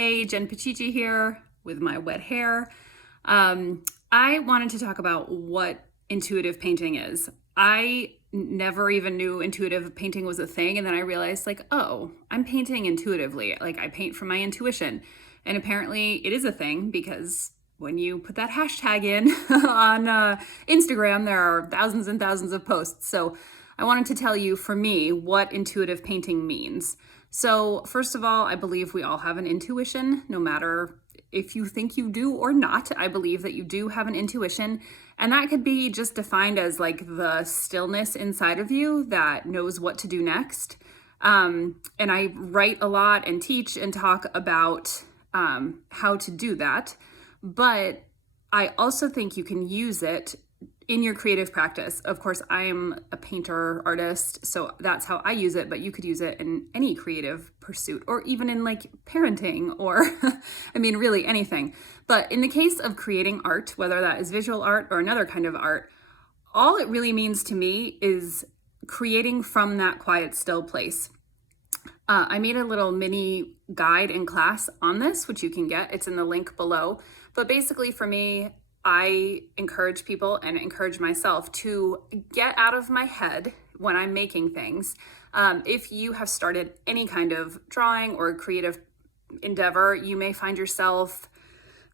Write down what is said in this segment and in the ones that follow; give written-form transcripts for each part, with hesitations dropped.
Hey, Jen Pachichi here with my wet hair. I wanted to talk about what intuitive painting is. I never even knew intuitive painting was a thing, and then I realized, like, oh, I'm painting intuitively. Like, I paint from my intuition. And apparently, it is a thing because when you put that hashtag in on Instagram, there are thousands and thousands of posts. So, I wanted to tell you, for me, what intuitive painting means. So, first of all, I believe we all have an intuition, no matter if you think you do or not. I believe that you do have an intuition, and that could be just defined as like the stillness inside of you that knows what to do next. And I write a lot and teach and talk about how to do that, but I also think you can use it in your creative practice. Of course, I'm a painter, artist, so that's how I use it, but you could use it in any creative pursuit or even in like parenting or, I mean, really anything. But in the case of creating art, whether that is visual art or another kind of art, all it really means to me is creating from that quiet, still place. I made a little mini guide in class on this, which you can get. It's in the link below. But basically, for me, I encourage people and encourage myself to get out of my head when I'm making things. If you have started any kind of drawing or creative endeavor, you may find yourself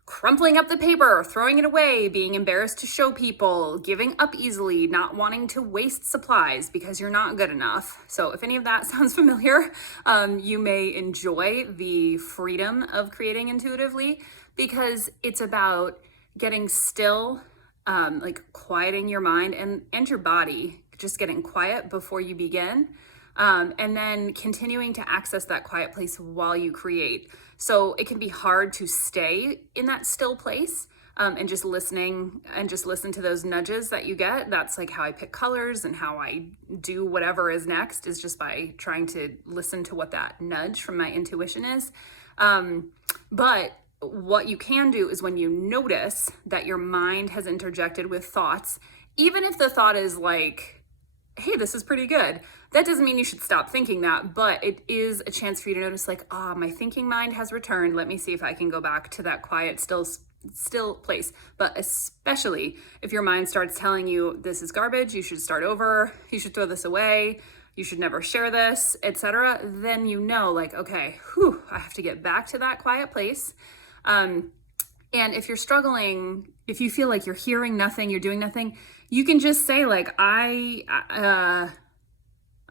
crumpling up the paper, throwing it away, being embarrassed to show people, giving up easily, not wanting to waste supplies because you're not good enough. So if any of that sounds familiar, you may enjoy the freedom of creating intuitively, because it's about getting still, like quieting your mind and your body, just getting quiet before you begin. And then continuing to access that quiet place while you create. So it can be hard to stay in that still place and just listening and just listen to those nudges that you get. That's like how I pick colors and how I do whatever is next, is just by trying to listen to what that nudge from my intuition is. But what you can do is when you notice that your mind has interjected with thoughts, even if the thought is like, hey, this is pretty good, that doesn't mean you should stop thinking that, but it is a chance for you to notice like, my thinking mind has returned. Let me see if I can go back to that quiet, still place. But especially if your mind starts telling you this is garbage, you should start over, you should throw this away, you should never share this, etc., then you know, like, okay, I have to get back to that quiet place. And if you're struggling, if you feel like you're hearing nothing, you're doing nothing, you can just say like, I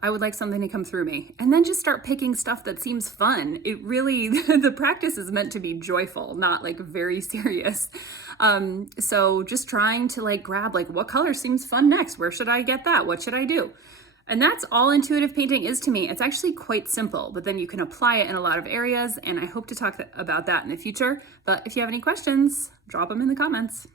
would like something to come through me, and then just start picking stuff that seems fun. It really, the practice is meant to be joyful, not like very serious. So just trying to like grab like, what color seems fun next? Where should I get that? What should I do? And that's all intuitive painting is to me. It's actually quite simple, but then you can apply it in a lot of areas, and I hope to talk about that in the future. But if you have any questions, drop them in the comments.